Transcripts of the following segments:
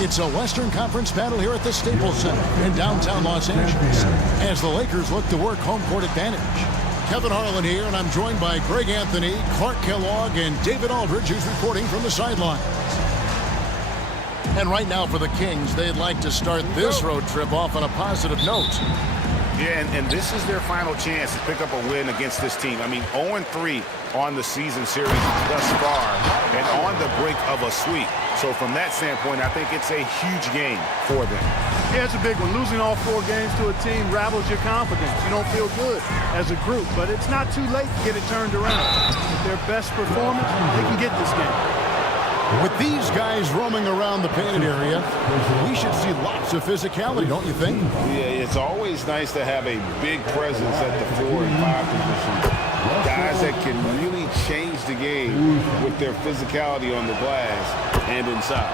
It's a Western Conference battle here at the Staples Center in downtown Los Angeles as the Lakers look to work home court advantage. Kevin Harlan here, and I'm joined by Greg Anthony, Clark Kellogg, and David Aldridge, who's reporting from the sidelines. And right now for the Kings, they'd like to start this road trip off on a positive note. Yeah, and this is their final chance to pick up a win against this team. I mean, 0-3 on the season series thus far and on the brink of a sweep. So from that standpoint, I think it's a huge game for them. Yeah, it's a big one. Losing all 4 games to a team rattles your confidence. You don't feel good as a group, but it's not too late to get it turned around. With their best performance, they can get this game. With these guys roaming around the painted area, we should see lots of physicality, don't you think? Yeah, it's always nice to have a big presence at the 4 and 5 position. Guys that can really change the game with their physicality on the glass and inside.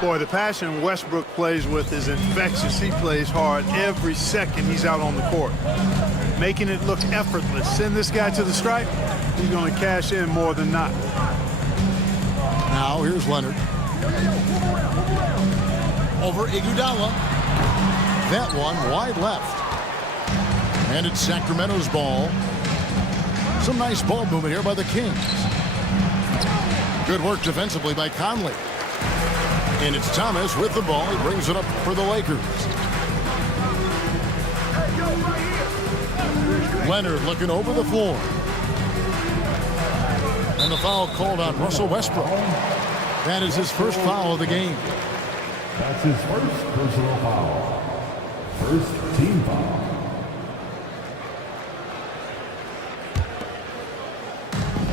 Boy, the passion Westbrook plays with is infectious. He plays hard every second he's out on the court, making it look effortless. Send this guy to the stripe, he's going to cash in more than not. Now here's Leonard. Over Iguodala. That one wide left. And it's Sacramento's ball. Some nice ball movement here by the Kings. Good work defensively by Conley. And it's Thomas with the ball. He brings it up for the Lakers. Leonard looking over the floor. And the foul called on Russell Westbrook. That is his first foul of the game. That's his first personal foul. First team foul.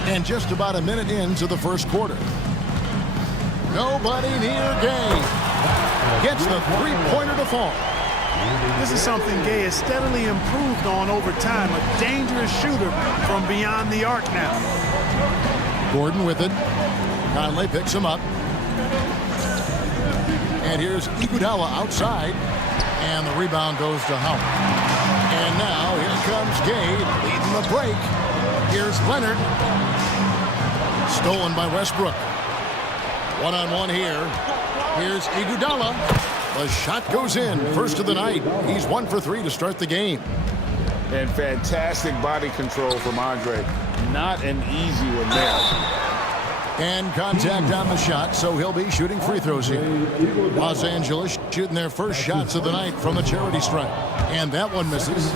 And just about a minute into the first quarter. Nobody near Gay. Gets the three-pointer to fall. This is something Gay has steadily improved on over time. A dangerous shooter from beyond the arc now. Gordon with it. Conley picks him up. And here's Iguodala outside. And the rebound goes to Howard. And now here comes Gay leading the break. Here's Leonard. Stolen by Westbrook. One-on-one here. Here's Iguodala. The shot goes in. First of the night. He's 1 for 3 to start the game. And fantastic body control from Andre. Not an easy one there. And contact on the shot, so he'll be shooting free throws here. Los Angeles shooting their first shots of the night from the charity stripe. And that one misses.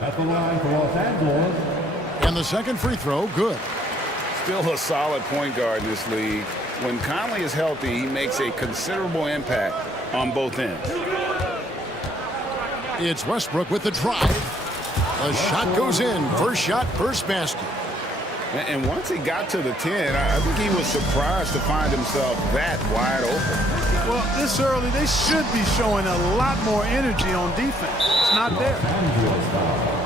At the line for Los Angeles. And the second free throw, good. Still a solid point guard in this league. When Conley is healthy, he makes a considerable impact on both ends. It's Westbrook with the drive. The shot goes in. First shot, first basket. And once he got to the 10, I think he was surprised to find himself that wide open. Well, this early, they should be showing a lot more energy on defense. It's not there.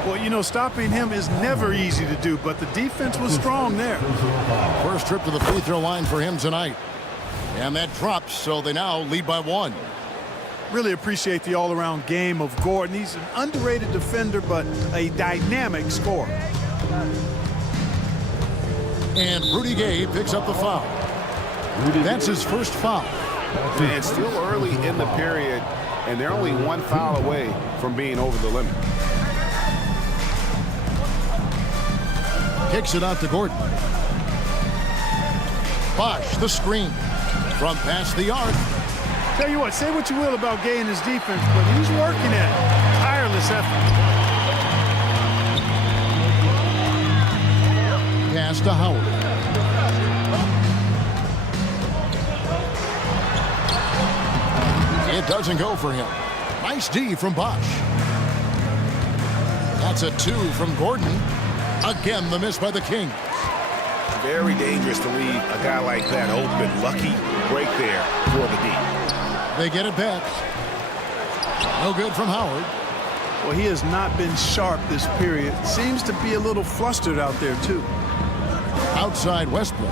Well, you know, stopping him is never easy to do, but the defense was strong there. First trip to the free throw line for him tonight. And that drops, so they now lead by 1. Really appreciate the all-around game of Gordon. He's an underrated defender, but a dynamic scorer. And Rudy Gay picks up the foul. That's his first foul. And still early in the period, and they're only 1 foul away from being over the limit. Kicks it out to Gordon. Bosh, the screen. From past the arc. Tell you what, say what you will about Gay and his defense, but he's working at it. Tireless effort. Pass to Howard. It doesn't go for him. Nice D from Bosh. That's a 2 from Gordon. Again, the miss by the Kings. Very dangerous to leave a guy like that open. Lucky break there for the D. They get it back. No good from Howard. Well, he has not been sharp this period. Seems to be a little flustered out there, too. Outside Westbrook.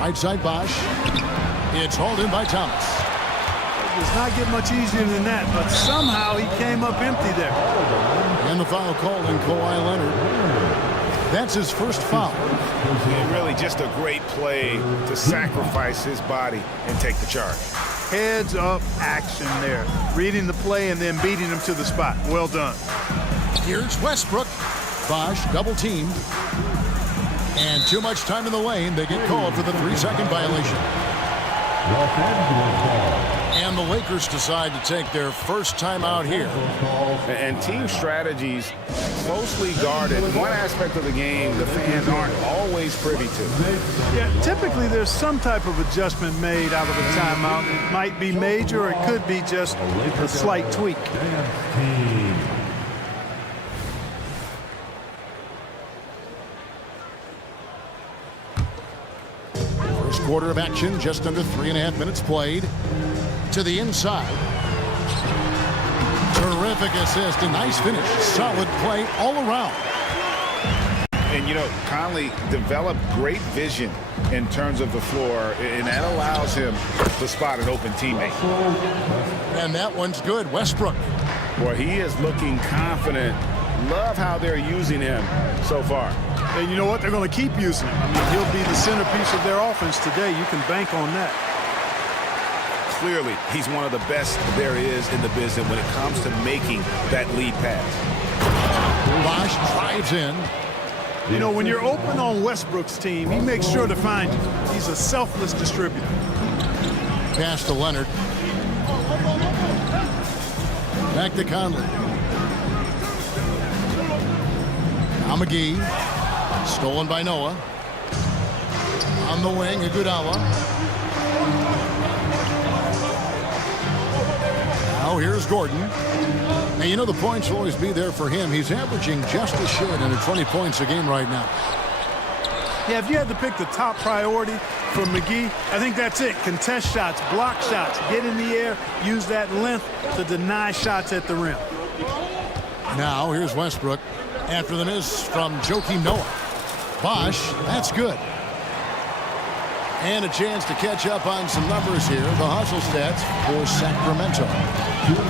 Right side Bosh. It's hauled in by Thomas. It does not get much easier than that, but somehow he came up empty there. And the foul called on Kawhi Leonard. That's his first foul. And really just a great play to sacrifice his body and take the charge. Heads up action there. Reading the play and then beating him to the spot. Well done. Here's Westbrook. Bosch double teamed. And too much time in the lane. They get called for the 3-second violation. And the Lakers decide to take their first timeout here. And team strategies closely guarded. One aspect of the game the fans aren't always privy to. Yeah, typically there's some type of adjustment made out of a timeout. It might be major or it could be just a slight tweak. First quarter of action, just under 3.5 minutes played. To the inside. Terrific assist, a nice finish. Solid play all around. And, you know, Conley developed great vision in terms of the floor, and that allows him to spot an open teammate. And that one's good. Westbrook. Boy, he is looking confident. Love how they're using him so far. And you know what? They're going to keep using him. I mean, he'll be the centerpiece of their offense today. You can bank on that. Clearly, he's one of the best there is in the business when it comes to making that lead pass. Bosch drives in. You know, when you're open on Westbrook's team, he makes sure to find you. He's a selfless distributor. Pass to Leonard. Back to Conley. Now McGee. Stolen by Noah. On the wing, Iguodala. Now here's Gordon. And you know the points will always be there for him. He's averaging just a shade under 20 points a game right now. Yeah, if you had to pick the top priority for McGee, I think that's it. Contest shots, block shots, get in the air, use that length to deny shots at the rim. Now here's Westbrook after the miss from Joakim Noah. Bosch, that's good. And a chance to catch up on some numbers here. The hustle stats for Sacramento.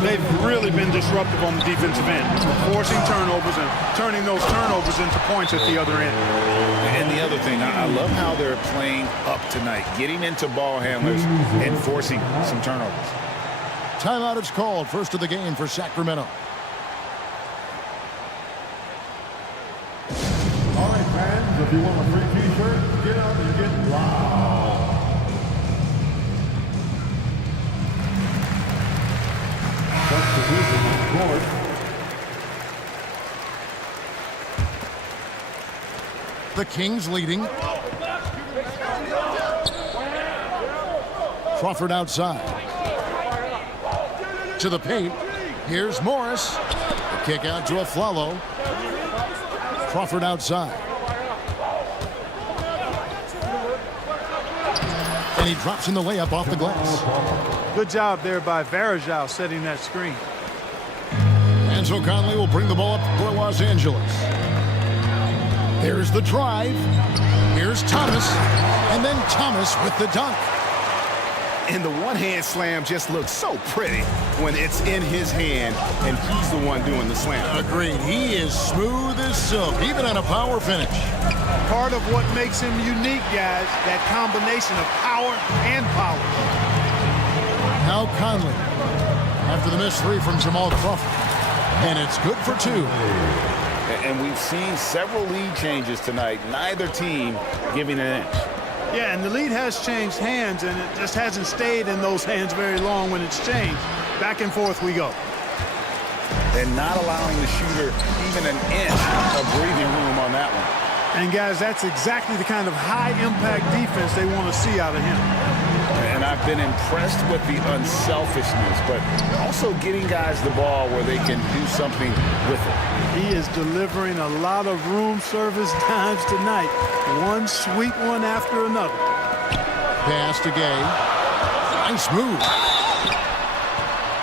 They've really been disruptive on the defensive end, forcing turnovers and turning those turnovers into points at the other end. And the other thing, I love how they're playing up tonight, getting into ball handlers and forcing some turnovers. Timeout is called. First of the game for Sacramento. All right, fans, if you want a free t-shirt, get out and get loud. Substitution on court. The Kings leading. Crawford outside. To the paint. Here's Morris. The kick out to Aflalo. Crawford outside. And he drops in the layup off the glass. Good job there by Varejao setting that screen. And so Conley will bring the ball up for Los Angeles. There's the drive. Here's Thomas. And then Thomas with the dunk. And the one-hand slam just looks so pretty when it's in his hand and he's the one doing the slam. Agreed. He is smooth as silk, even on a power finish. Part of what makes him unique, guys, that combination of power and power. Now Conley after the missed three from Jamal Crawford. And it's good for two. And we've seen several lead changes tonight, neither team giving an inch. Yeah, and the lead has changed hands, and it just hasn't stayed in those hands very long when it's changed. Back and forth we go. And not allowing the shooter even an inch of breathing room on that one. And, guys, that's exactly the kind of high-impact defense they want to see out of him. And I've been impressed with the unselfishness, but also getting guys the ball where they can do something with it. He is delivering a lot of room service times tonight. One sweet one after another. Pass to Gay. Nice move.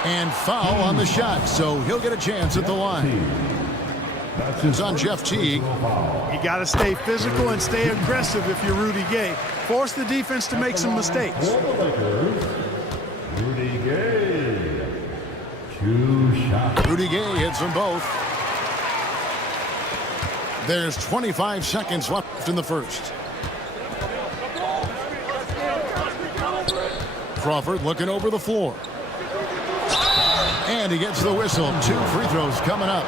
And foul on the shot, so he'll get a chance at the line. It's on Jeff Teague. You got to stay physical and stay aggressive if you're Rudy Gay. Force the defense to make some mistakes. Rudy Gay. 2 shots. Rudy Gay hits them both. There's 25 seconds left in the first. Crawford looking over the floor. And he gets the whistle. 2 free throws coming up.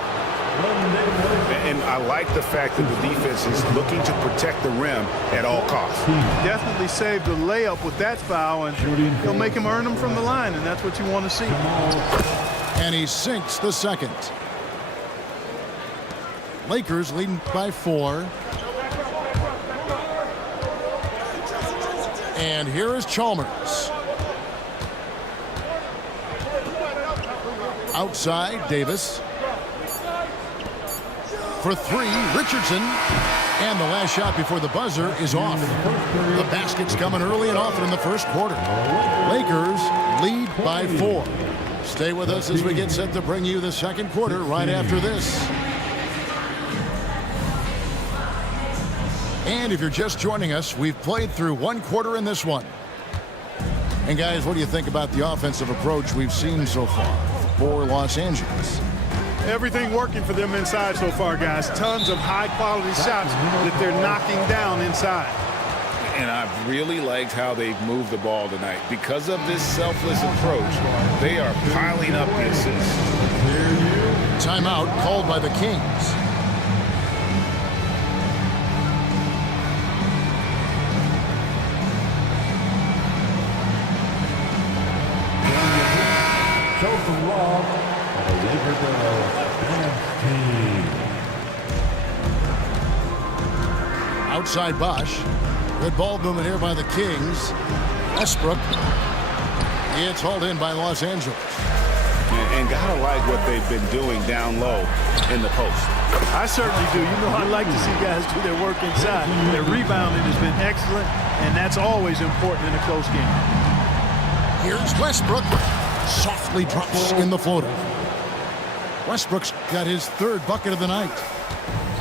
And I like the fact that the defense is looking to protect the rim at all costs. Definitely saved the layup with that foul, and he'll make him earn them from the line, and that's what you want to see. And he sinks the second. Lakers leading by 4. And here is Chalmers. Outside, Davis. For 3, Richardson. And the last shot before the buzzer is off. The basket's coming early and often in the first quarter. Lakers lead by 4. Stay with us as we get set to bring you the second quarter right after this. And if you're just joining us, we've played through 1 quarter in this one. And guys, what do you think about the offensive approach we've seen so far for Los Angeles? Everything working for them inside so far, guys. Tons of high-quality shots that they're knocking down inside. And I've really liked how they've moved the ball tonight. Because of this selfless approach, they are piling up the assists. Timeout called by the Kings. Outside Bosch. Good ball movement here by the Kings. Westbrook. It's hauled in by Los Angeles. And gotta like what they've been doing down low in the post. I certainly do. You know, I like to see guys do their work inside. Their rebounding has been excellent, and that's always important in a close game. Here's Westbrook. Softly drops in the floater. Westbrook's got his 3rd bucket of the night.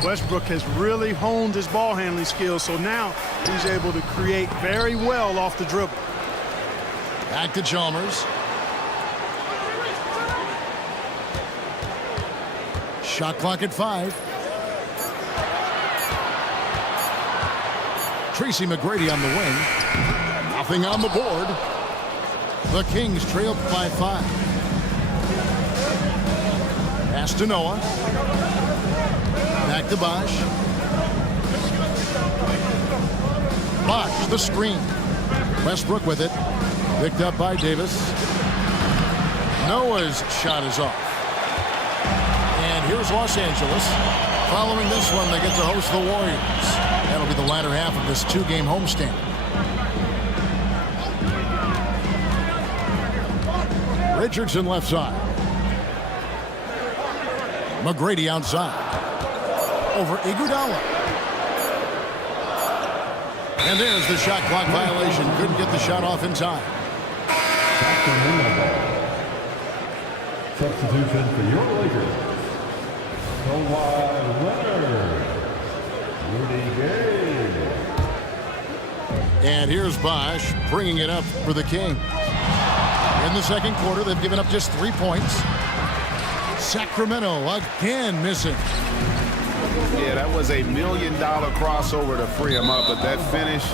Westbrook has really honed his ball handling skills, so now he's able to create very well off the dribble. Back to Chalmers. Shot clock at 5. Tracy McGrady on the wing. Nothing on the board. The Kings trail by 5. Pass to Noah. Back to Bosch. Bosch, the screen. Westbrook with it. Picked up by Davis. Noah's shot is off. And here's Los Angeles. Following this one, they get to host the Warriors. That'll be the latter half of this 2-game homestand. Richardson left side. McGrady outside. Over Iguodala. And there's the shot clock violation. Couldn't get the shot off in time. Substitution for your Lakers. Kawhi Leonard. Rudy Gay. And here's Bosch bringing it up for the Kings. In the second quarter, they've given up just 3 points. Sacramento again missing. Yeah, that was a $1 million crossover to free him up, but that finish,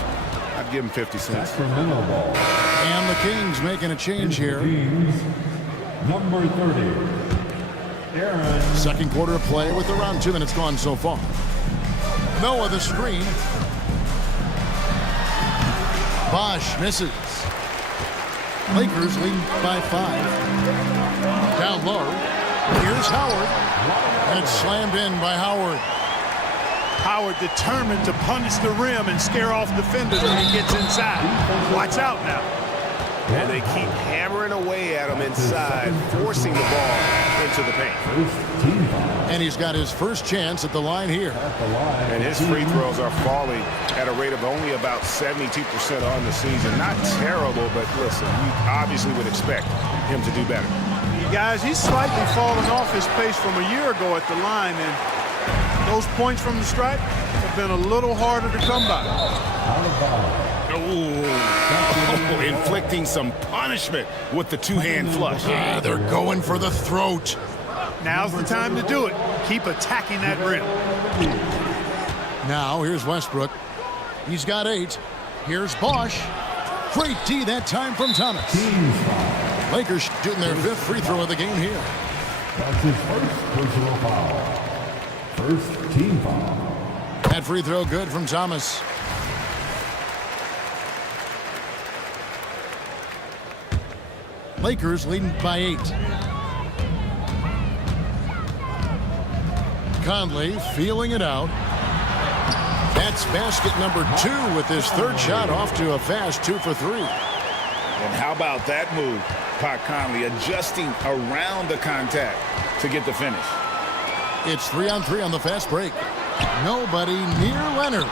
I'd give him 50 cents. Sacramento ball. And the Kings making a change here. Kings, number 30. Aaron. Second quarter of play with around 2 minutes gone so far. Noah the screen. Bosch misses. Lakers lead by 5. Down low. Here's Howard. And it's slammed in by Howard. Howard determined to punish the rim and scare off defenders when he gets inside. Watch out now. And they keep hammering away at him inside, forcing the ball into the paint. And he's got his first chance at the line here. And his free throws are falling at a rate of only about 72% on the season. Not terrible, but listen, you obviously would expect him to do better. Guys, he's slightly fallen off his pace from a year ago at the line, and those points from the stripe have been a little harder to come by. Oh, inflicting some punishment with the 2-hand flush. They're going for the throat. Now's the time to do it. Keep attacking that rim. Now here's Westbrook. He's got 8. Here's Bosch. Great D that time from Thomas. Lakers shooting their 5th free throw of the game here. That's his first personal foul. First team foul. That free throw good from Thomas. Lakers leading by 8. Conley feeling it out. That's basket number 2 with his 3rd shot off to a fast 2 for 3. And how about that move? Pat Conley adjusting around the contact to get the finish. It's 3-on-3 on the fast break. Nobody near Leonard.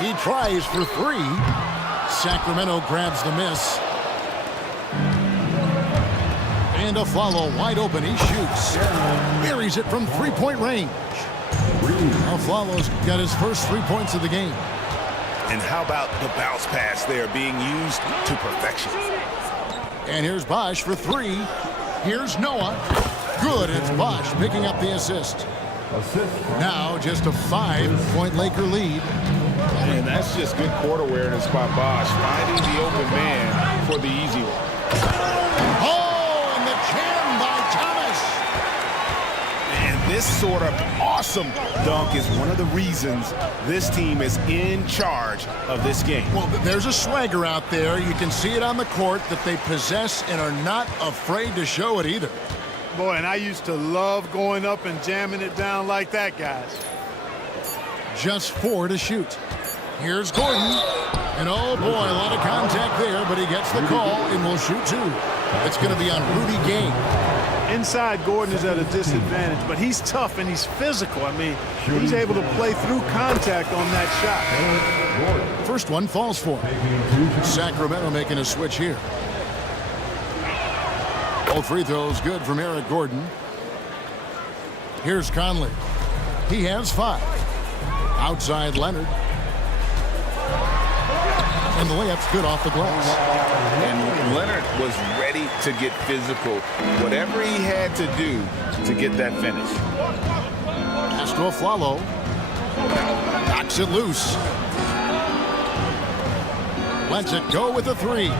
He tries for 3. Sacramento grabs the miss. And a follow wide open. He shoots. Buries it from 3-point range. Aflalo's got his first 3 points of the game. And how about the bounce pass there being used to perfection? And here's Bosch for 3. Here's Noah. Good. It's Bosch picking up the assist. Now just a 5-point Laker lead. And that's just good court awareness by Bosch, finding the open man for the easy one. Oh, and the jam by Thomas. And this sort of awesome dunk is one of the reasons this team is in charge of this game. Well, there's a swagger out there. You can see it on the court that they possess and are not afraid to show it either. Boy, and I used to love going up and jamming it down like that, guys. Just 4 to shoot. Here's Gordon. And oh boy, a lot of contact there, but he gets the call and will shoot 2. It's going to be on Rudy Gay. Inside, Gordon is at a disadvantage, but he's tough and he's physical. I mean, he's able to play through contact on that shot. First one falls for him. Sacramento making a switch here. All free throws good from Eric Gordon. Here's Conley. He has 5. Outside Leonard. And the layup's good off the glass. And Leonard was ready to get physical, whatever he had to do to get that finish. Pass to Aflalo. Knocks it loose. Lets it go with a 3.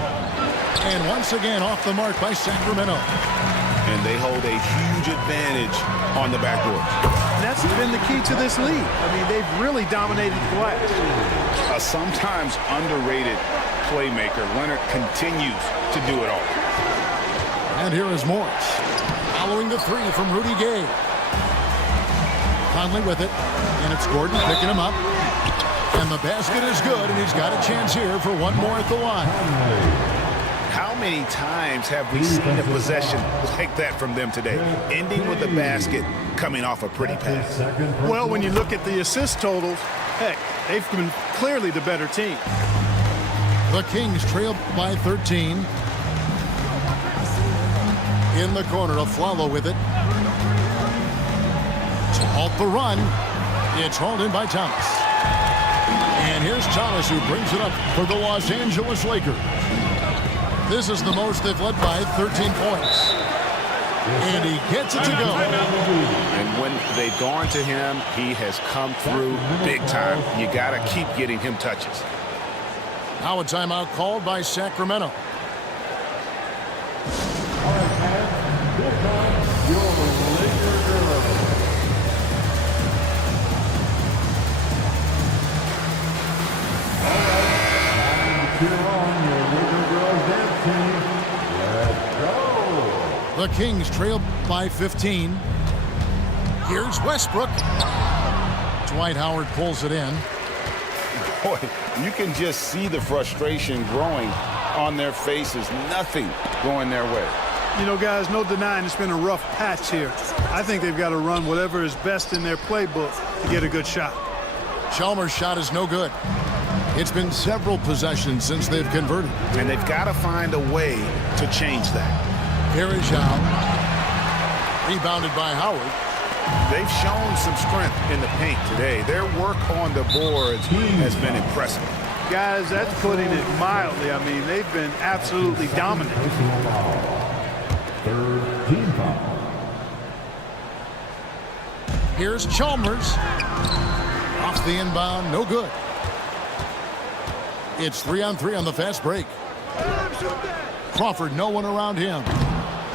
And once again off the mark by Sacramento. And they hold a huge advantage on the backboard. And that's been the key to this league. I mean, they've really dominated the glass. A sometimes underrated playmaker. Leonard continues to do it all. And here is Morris. Following the 3 from Rudy Gay. Conley with it. And it's Gordon picking him up. And the basket is good, and he's got a chance here for one more at the line. How many times have we seen a possession like that from them today, ending with the basket coming off a pretty pass? Well, when you look at the assist totals, heck, they've been clearly the better team. The Kings trail by 13. In the corner, Aflalo with it. To halt the run, it's hauled in by Thomas. And here's Thomas who brings it up for the Los Angeles Lakers. This is the most they've led by 13 points. And he gets it to go. And when they've gone to him, he has come through big time. You got to keep getting him touches. Now a timeout called by Sacramento. The Kings trail by 15. Here's Westbrook. Dwight Howard pulls it in. Boy, you can just see the frustration growing on their faces. Nothing going their way. You know, guys, no denying it's been a rough patch here. I think they've got to run whatever is best in their playbook to get a good shot. Chalmers' shot is no good. It's been several possessions since they've converted. And they've got to find a way to change that. Here is Zhao. Rebounded by Howard. They've shown some strength in the paint today. Their work on the boards has been impressive. Guys, that's putting it mildly. I mean, they've been absolutely dominant. Third team foul. Here's Chalmers. Off the inbound, no good. It's 3-on-3 on the fast break. Crawford, no one around him.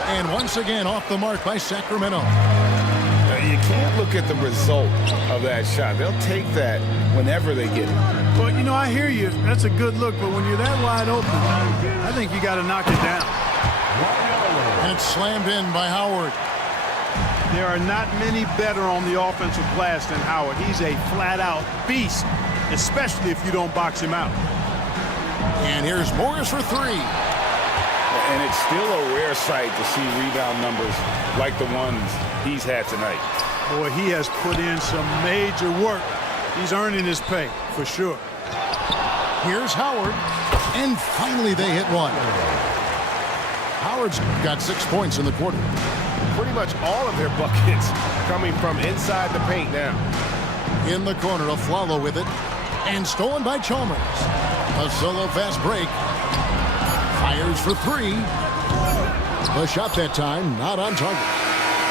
And once again, off the mark by Sacramento. You can't look at the result of that shot. They'll take that whenever they get it. But, you know, I hear you. That's a good look. But when you're that wide open, I think you got to knock it down. And it's slammed in by Howard. There are not many better on the offensive glass than Howard. He's a flat-out beast, especially if you don't box him out. And here's Morris for three. And it's still a rare sight to see rebound numbers like the ones he's had tonight. Boy, he has put in some major work. He's earning his pay, for sure. Here's Howard. And finally they hit one. Howard's got 6 points in the quarter. Pretty much all of their buckets coming from inside the paint now. In the corner, Aflalo with it. And stolen by Chalmers. A solo fast break. Fires for three. The shot that time, not on target.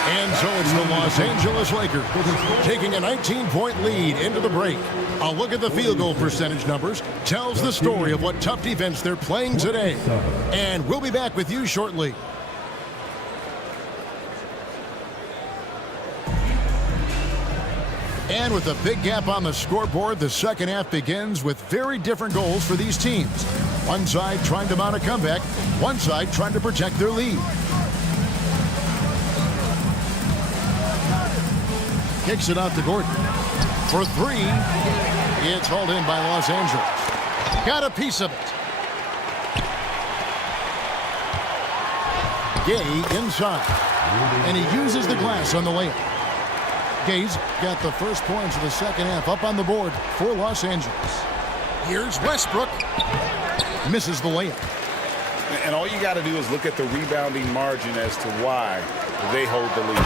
And so it's the Los Angeles Lakers taking a 19-point lead into the break. A look at the field goal percentage numbers tells the story of what tough defense they're playing today. And we'll be back with you shortly. And with a big gap on the scoreboard, the second half begins with very different goals for these teams. One side trying to mount a comeback, one side trying to protect their lead. Kicks it out to Gordon. For three, it's hauled in by Los Angeles. Got a piece of it. Gay inside. And he uses the glass on the layup. Gay's got the first points of the second half up on the board for Los Angeles. Here's Westbrook. Misses the layup. And all you got to do is look at the rebounding margin as to why they hold the lead.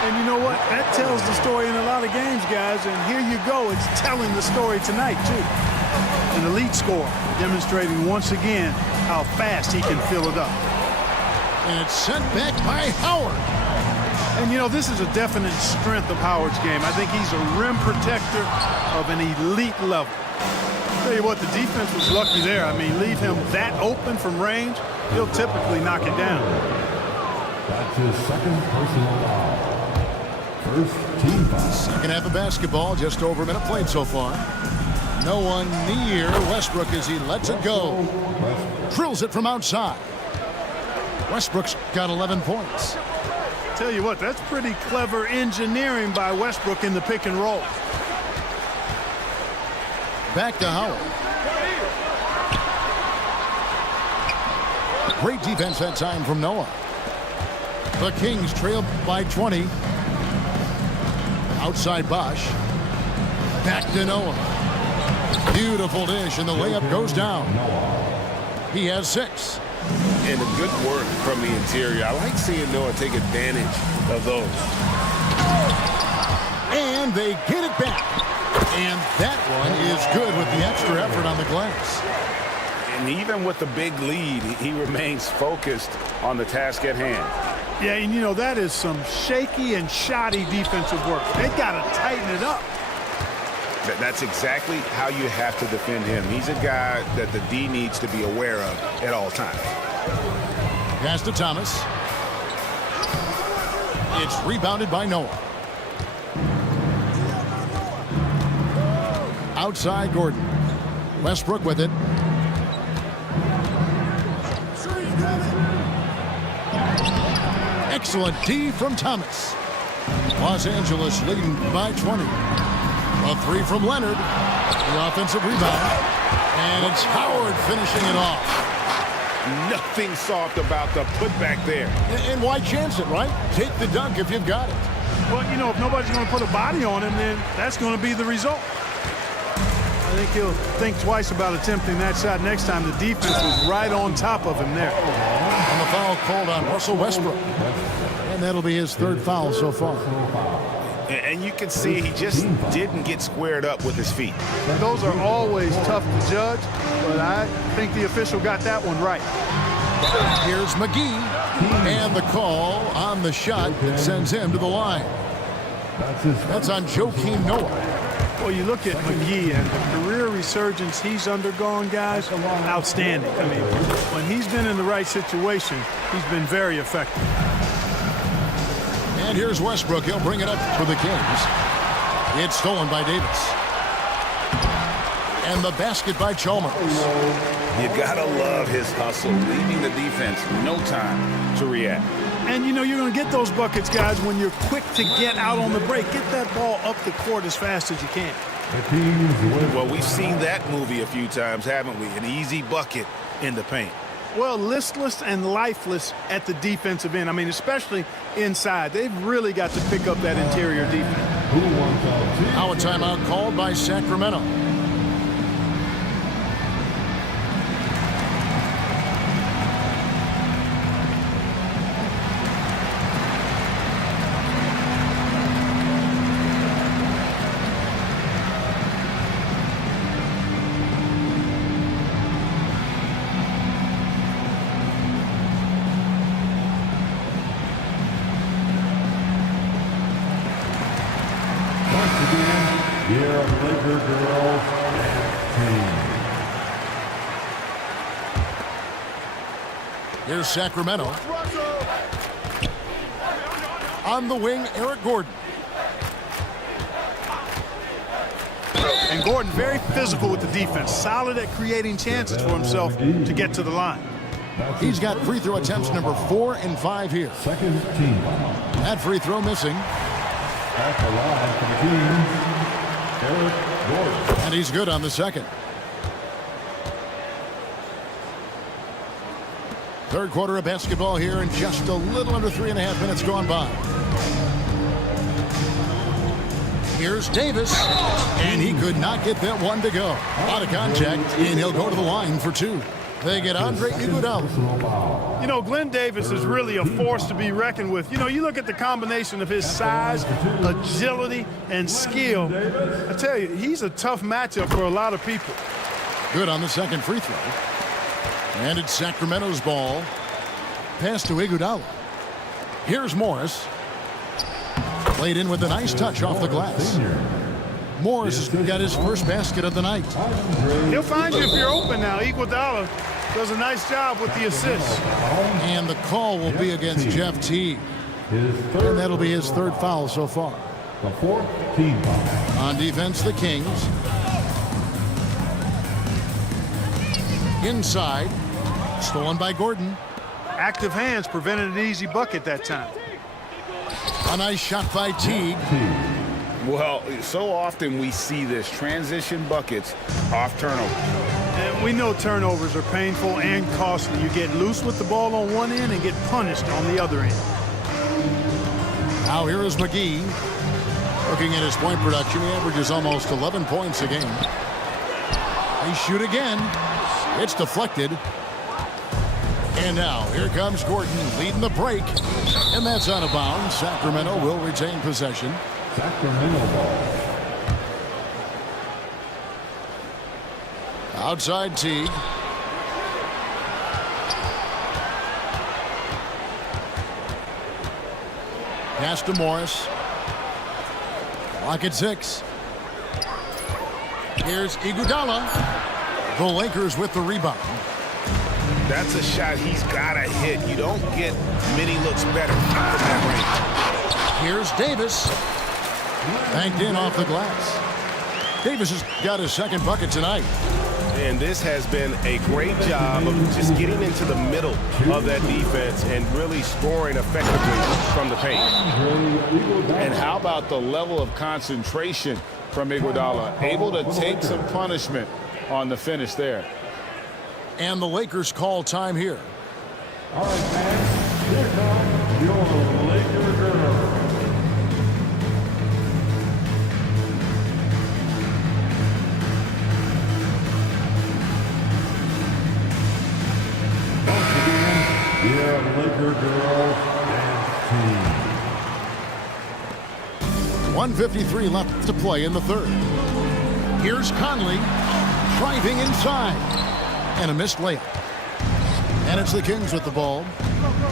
And you know what? That tells the story in a lot of games, guys. And here you go. It's telling the story tonight, too. An elite score, demonstrating once again how fast he can fill it up. And it's sent back by Howard. And, you know, this is a definite strength of Howard's game. I think he's a rim protector of an elite level. Tell you what, the defense was lucky there. I mean, leave him that open from range, he'll typically knock it down. That's his second personal foul. First team foul. Second half of basketball, just over a minute played so far. No one near Westbrook as he lets it go. Drills it from outside. Westbrook's got 11 points. Tell you what, that's pretty clever engineering by Westbrook in the pick and roll. Back to Howard. Great defense that time from Noah. The Kings trail by 20. Outside Bosch. Back to Noah. Beautiful dish, and the layup goes down. He has 6. And a good work from the interior. I like seeing Noah take advantage of those. And they get it back. And that one is good with the extra effort on the glass. And even with the big lead, he remains focused on the task at hand. Yeah, and you know, that is some shaky and shoddy defensive work. They got to tighten it up. That's exactly how you have to defend him. He's a guy that the D needs to be aware of at all times. Pass to Thomas. It's rebounded by Noah. Outside Gordon. Westbrook with it. Excellent D from Thomas. Los Angeles leading by 20. A three from Leonard. The offensive rebound. And it's Howard finishing it off. Nothing soft about the putback there. And why chance it, right? Take the dunk if you've got it. Well, you know, if nobody's going to put a body on him, then that's going to be the result. I think he'll think twice about attempting that shot next time. The defense was right on top of him there. And the foul called on Russell Westbrook. And that'll be his third foul so far. And you can see he just didn't get squared up with his feet. Those are always tough to judge, but I think the official got that one right. Here's McGee. And the call on the shot that sends him to the line. That's on Joakim Noah. Well, you look at McGee and the career resurgence he's undergone, guys, outstanding. I mean, when he's been in the right situation, he's been very effective. And here's Westbrook. He'll bring it up for the Kings. It's stolen by Davis. And the basket by Chalmers. You gotta love his hustle, leaving the defense no time to react. And, you know, you're going to get those buckets, guys, when you're quick to get out on the break. Get that ball up the court as fast as you can. Well, we've seen that movie a few times, haven't we? An easy bucket in the paint. Well, listless and lifeless at the defensive end. I mean, especially inside. They've really got to pick up that interior defense. Now a timeout called by Sacramento. Here's Sacramento. On the wing, Eric Gordon. And Gordon very physical with the defense. Solid at creating chances for himself to get to the line. He's got free throw attempts number 4 and 5 here. Second team foul. That free throw missing. At the line for the Kings, Eric Gordon. And he's good on the second. Third quarter of basketball here, and just a little under 3.5 minutes gone by. Here's Davis, and he could not get that one to go. Out of contact, and he'll go to the line for 2. They get Andre Iguodala. You know, Glenn Davis is really a force to be reckoned with. You know, you look at the combination of his size, agility, and skill. I tell you, he's a tough matchup for a lot of people. Good on the second free throw. And it's Sacramento's ball. Pass to Iguodala. Here's Morris. Played in with a nice touch off the glass. Morris has got his first basket of the night. He'll find you if you're open now. Iguodala does a nice job with the assist. And the call will be against Jeff Teague. And that'll be his third foul so far. The fourth team foul. On defense, the Kings. Inside. Stolen by Gordon. Active hands prevented an easy bucket that time. A nice shot by Teague. Well, so often we see this, transition buckets off turnovers. And we know turnovers are painful and costly. You get loose with the ball on one end and get punished on the other end. Now here is McGee. Looking at his point production, he averages almost 11 points a game. They shoot again. It's deflected. And now here comes Gordon leading the break. And that's out of bounds. Sacramento will retain possession. Sacramento ball. Outside Teague. Pass to Morris. Clock at 6. Here's Iguodala. The Lakers with the rebound. That's a shot he's got to hit. You don't get many looks better from that range. Here's Davis. Banked in off the glass. Davis has got his second bucket tonight. And this has been a great job of just getting into the middle of that defense and really scoring effectively from the paint. And how about the level of concentration from Iguodala? Able to take some punishment on the finish there. And the Lakers call time here. All right, man. Here comes your Laker girl. Once again, your Laker girls dance team. 1:53 left to play in the third. Here's Conley driving inside. And a missed layup. And it's the Kings with the ball.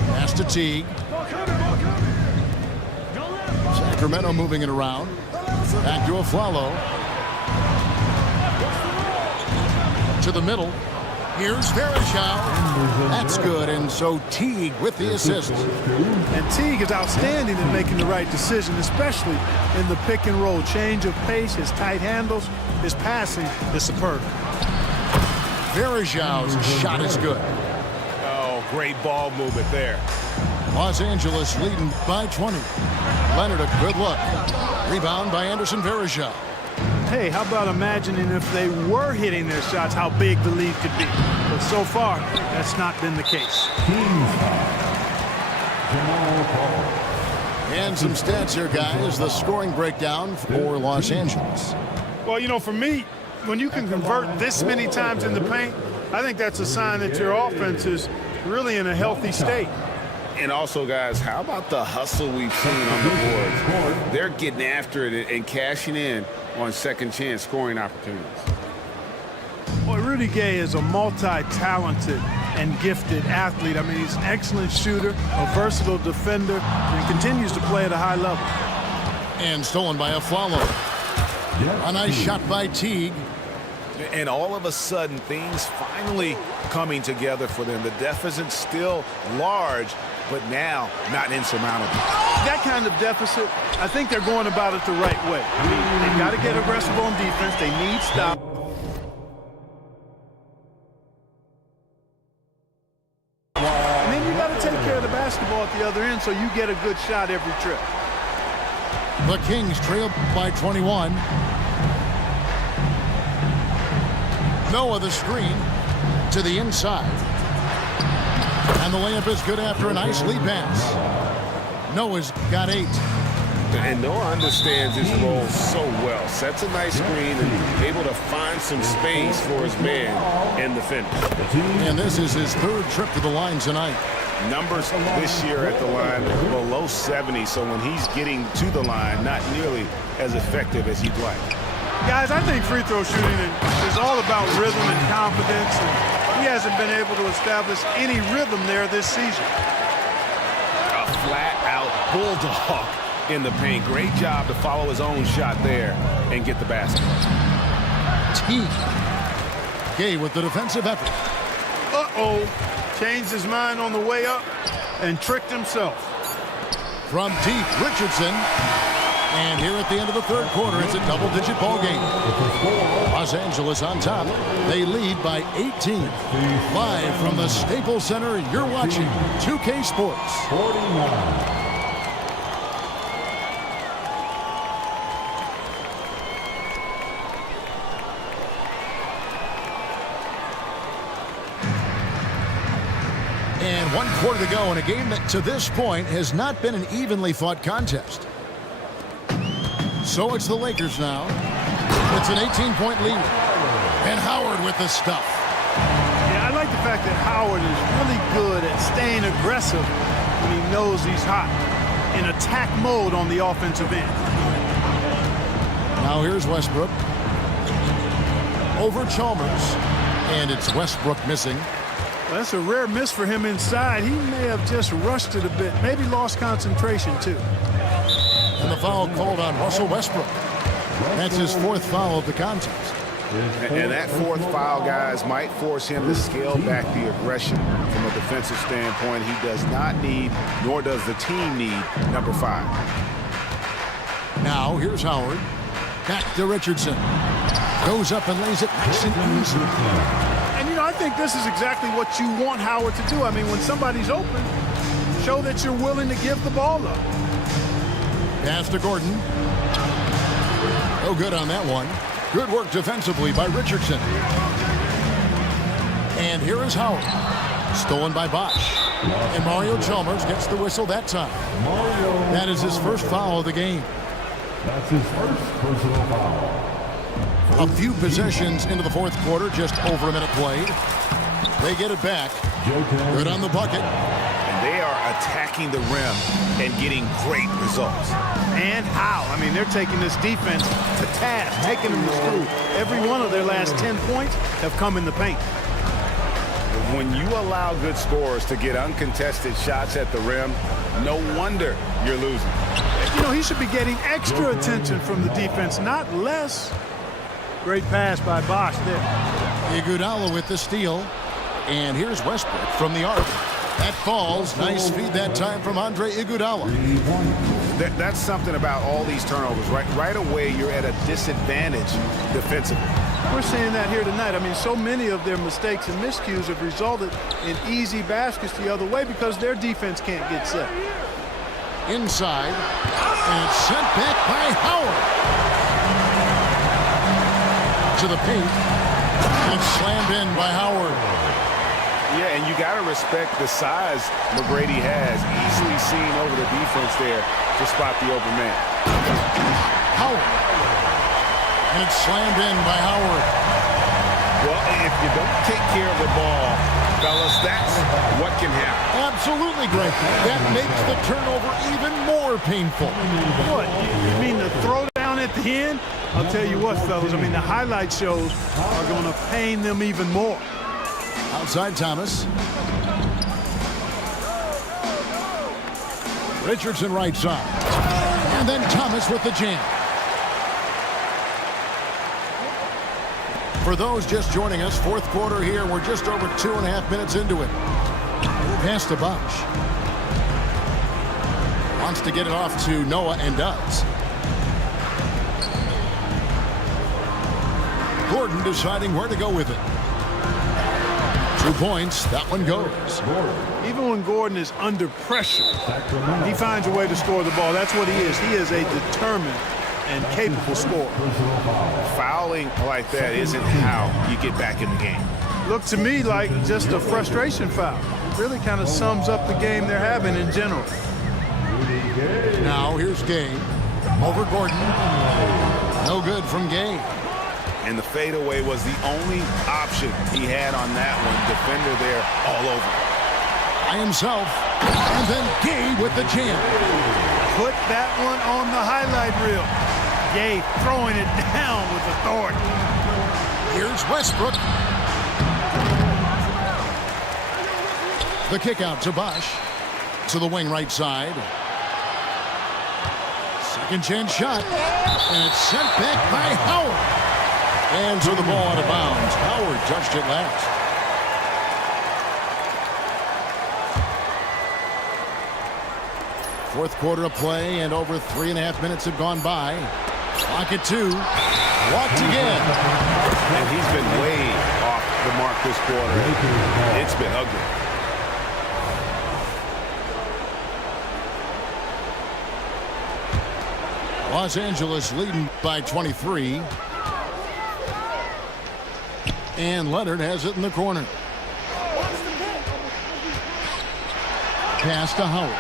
Pass to Teague. Sacramento moving it around. Back to Aflalo. To the middle. Here's Verejao. That's good, and so Teague with the assist. And Teague is outstanding in making the right decision, especially in the pick and roll. Change of pace, his tight handles, his passing is superb. Verejao's shot is good. Oh, great ball movement there. Los Angeles leading by 20. Leonard a good look. Rebound by Anderson Varejao. Hey, how about imagining if they were hitting their shots, how big the lead could be. But so far, that's not been the case. And some stats here, guys. The scoring breakdown for Los Angeles. Well, you know, for me, when you can convert this many times in the paint, I think that's a sign that your offense is really in a healthy state. And also, guys, how about the hustle we've seen on the boards? They're getting after it and cashing in on second chance scoring opportunities. Well, Rudy Gay is a multi-talented and gifted athlete. I mean, he's an excellent shooter, a versatile defender, and continues to play at a high level. And stolen by Aflalo. A nice shot by Teague. And all of a sudden, things finally coming together for them. The deficit's still large, but now not insurmountable. That kind of deficit, I think they're going about it the right way. I mean, they've got to get aggressive on defense. They need stop. And then you got to take care of the basketball at the other end so you get a good shot every trip. The Kings trail by 21. Noah the screen to the inside. And the layup is good after a nice lead pass. Noah's got 8. And Noah understands his role so well. Sets a nice screen and able to find some space for his man and the finish. And this is his 3rd trip to the line tonight. Numbers this year at the line below 70, so when he's getting to the line, not nearly as effective as he'd like. Guys, I think free throw shooting is all about rhythm and confidence, and he hasn't been able to establish any rhythm there this season. A flat-out bulldog in the paint. Great job to follow his own shot there and get the basket. Teague. Gay with the defensive effort. Uh-oh. Changed his mind on the way up and tricked himself. From deep, Richardson. And here at the end of the 3rd quarter, it's a double-digit ball game. Los Angeles on top. They lead by 18. Live from the Staples Center, you're watching 2K Sports. 49. And 1 quarter to go in a game that to this point has not been an evenly fought contest. So it's the Lakers now. It's an 18-point lead. And Howard with the stuff. Yeah, I like the fact that Howard is really good at staying aggressive when he knows he's hot. In attack mode on the offensive end. Now here's Westbrook. Over Chalmers. And it's Westbrook missing. Well, that's a rare miss for him inside. He may have just rushed it a bit. Maybe lost concentration, too. And the foul called on Russell Westbrook. That's his 4th foul of the contest. And that 4th foul, guys, might force him to scale back the aggression from a defensive standpoint. He does not need, nor does the team need, number 5. Now, here's Howard. Back to Richardson. Goes up and lays it nice and easy. And, you know, I think this is exactly what you want Howard to do. I mean, when somebody's open, show that you're willing to give the ball up. Pass to Gordon. No good on that one. Good work defensively by Richardson. And here is Howard. Stolen by Bosch. And Mario Chalmers gets the whistle that time. That is his 1st foul of the game. That's his 1st personal foul. A few possessions into the 4th quarter, just over a minute played. They get it back. Good on the bucket. And they are attacking the rim and getting great results. And how? I mean, they're taking this defense to task, taking them to school. Every one of their last 10 points have come in the paint. When you allow good scorers to get uncontested shots at the rim, no wonder you're losing. You know, he should be getting extra attention from the defense, not less. Great pass by Bosch there. Iguodala with the steal. And here's Westbrook from the arc. That falls. Nice feed that time from Andre Iguodala. That's something about all these turnovers. Right away, you're at a disadvantage defensively. We're seeing that here tonight. I mean, so many of their mistakes and miscues have resulted in easy baskets the other way because their defense can't get set. Inside. And it's sent back by Howard. To the paint. And it's slammed in by Howard. Yeah, and you got to respect the size McGrady has. Easily seen over the defense there to spot the open man. Howard. And it's slammed in by Howard. Well, if you don't take care of the ball, fellas, that's what can happen. Absolutely, Greg. That makes the turnover even more painful. What? You mean the throwdown at the end? I'll tell you what, fellas. I mean, the highlight shows are going to pain them even more. Outside Thomas. Richardson right side. And then Thomas with the jam. For those just joining us, fourth quarter here. We're just over 2.5 minutes into it. Pass to Bosch. Wants to get it off to Noah and does. Gordon deciding where to go with it. 2 points. That one goes. Even when Gordon is under pressure, he finds a way to score the ball. That's what he is. He is a determined and capable scorer. Fouling like that isn't how you get back in the game. Looked to me like just a frustration foul. It really kind of sums up the game they're having in general. Now here's Gay. Over Gordon. No good from Gay. And the fadeaway was the only option he had on that one. Defender there all over. By himself. And then Gay with the jam. Put that one on the highlight reel. Gay throwing it down with authority. Here's Westbrook. The kick out to Bosch. To the wing right side. Second chance shot. And it's sent back by Howard. And to the ball out of bounds. Howard touched it last. Fourth quarter of play, and over 3.5 minutes have gone by. Clock at 2. Walked again. And he's been way off the mark this quarter. It's been ugly. Los Angeles leading by 23. And Leonard has it in the corner. Pass to Howard.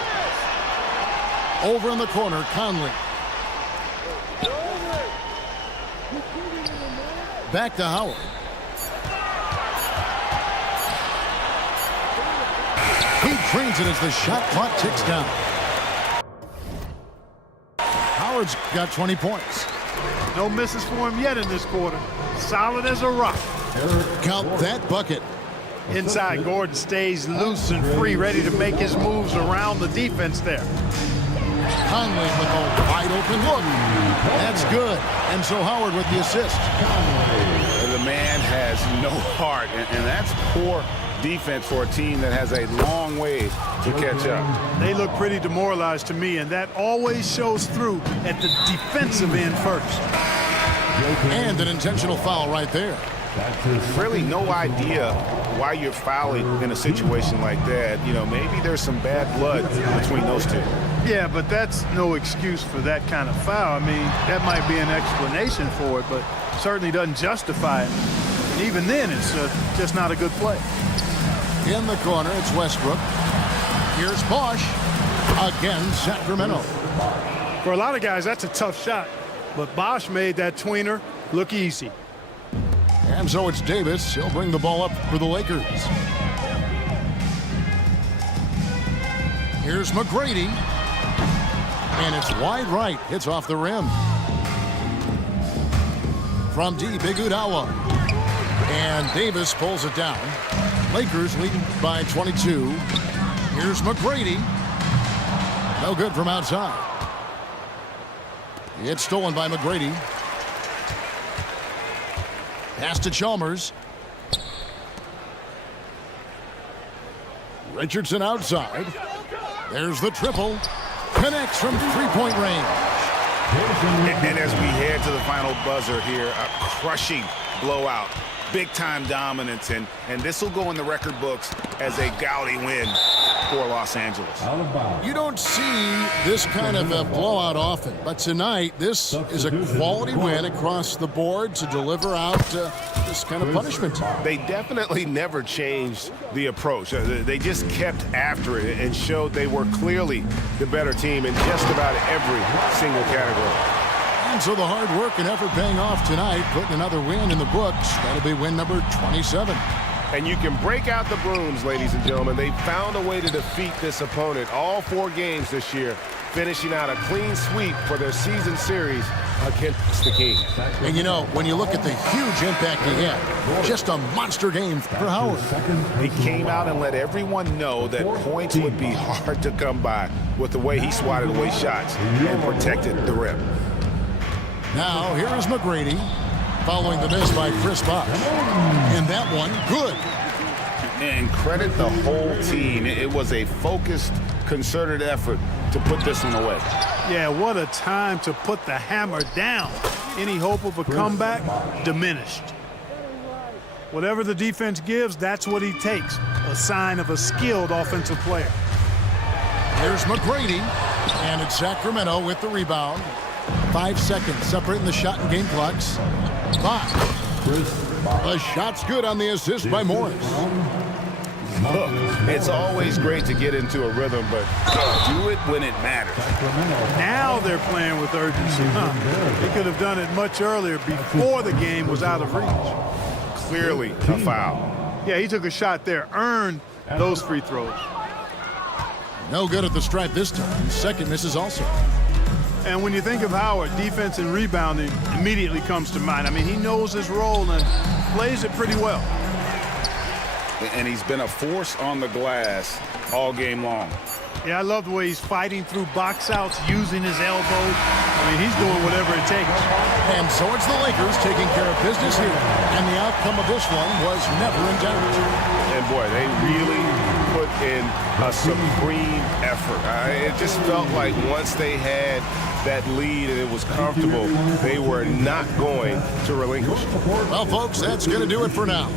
Over in the corner, Conley. Back to Howard. He drains it as the shot clock ticks down. Howard's got 20 points. No misses for him yet in this quarter. Solid as a rock. Count that bucket. Inside, Gordon stays loose and free, ready to make his moves around the defense there. Conley with a wide open look. That's good. And so Howard with the assist. The man has no heart, and that's poor defense for a team that has a long way to catch up. They look pretty demoralized to me, and that always shows through at the defensive end first. And an intentional foul right there. Really no idea why you're fouling in a situation like that. You know, maybe there's some bad blood between those two. Yeah, but that's no excuse for that kind of foul. I mean, that might be an explanation for it, but certainly doesn't justify it. And even then, it's just not a good play. In the corner, it's Westbrook. Here's Bosch. Again, Sacramento. For a lot of guys, that's a tough shot. But Bosch made that tweener look easy. And so it's Davis. He'll bring the ball up for the Lakers. Here's McGrady. And it's wide right. Hits off the rim. From deep, Iguodala. And Davis pulls it down. Lakers leading by 22. Here's McGrady. No good from outside. It's stolen by McGrady. Pass to Chalmers. Richardson outside. There's the triple. Connects from three-point range. And as we head to the final buzzer here, a crushing blowout. Big-time dominance, and this will go in the record books as a gaudy win for Los Angeles. You don't see this kind of a blowout often, but tonight this is a quality win across the board to deliver out this kind of punishment. They definitely never changed the approach. They just kept after it and showed they were clearly the better team in just about every single category. And so the hard work and effort paying off tonight, putting another win in the books. That'll be win number 27. And you can break out the brooms, ladies and gentlemen. They found a way to defeat this opponent all 4 games this year, finishing out a clean sweep for their season series against the Kings. And you know, when you look at the huge impact he had, just a monster game for Howard. He came out and let everyone know that points would be hard to come by with the way he swatted away shots and protected the rim. Now, here is McGrady, following the miss by Chris Bosh. And that one, good. And credit the whole team. It was a focused, concerted effort to put this one away. Yeah, what a time to put the hammer down. Any hope of a comeback diminished. Whatever the defense gives, that's what he takes. A sign of a skilled offensive player. Here's McGrady, and it's Sacramento with the rebound. 5 seconds separating the shot and game clocks. Bosh. The shot's good on the assist by Morris. Look, it's always great to get into a rhythm, but do it when it matters. Now they're playing with urgency. They could have done it much earlier before the game was out of reach. Clearly a foul. Yeah, he took a shot there, earned those free throws. No good at the stripe this time. Second misses also. And when you think of Howard, defense and rebounding immediately comes to mind. I mean, he knows his role and plays it pretty well. And he's been a force on the glass all game long. Yeah, I love the way he's fighting through box outs, using his elbows. I mean, he's doing whatever it takes. And so it's the Lakers taking care of business here. And the outcome of this one was never in doubt. And boy, they really put in a supreme effort. It just felt like once they had that lead and it was comfortable, they were not going to relinquish. Well, folks, that's going to do it for now.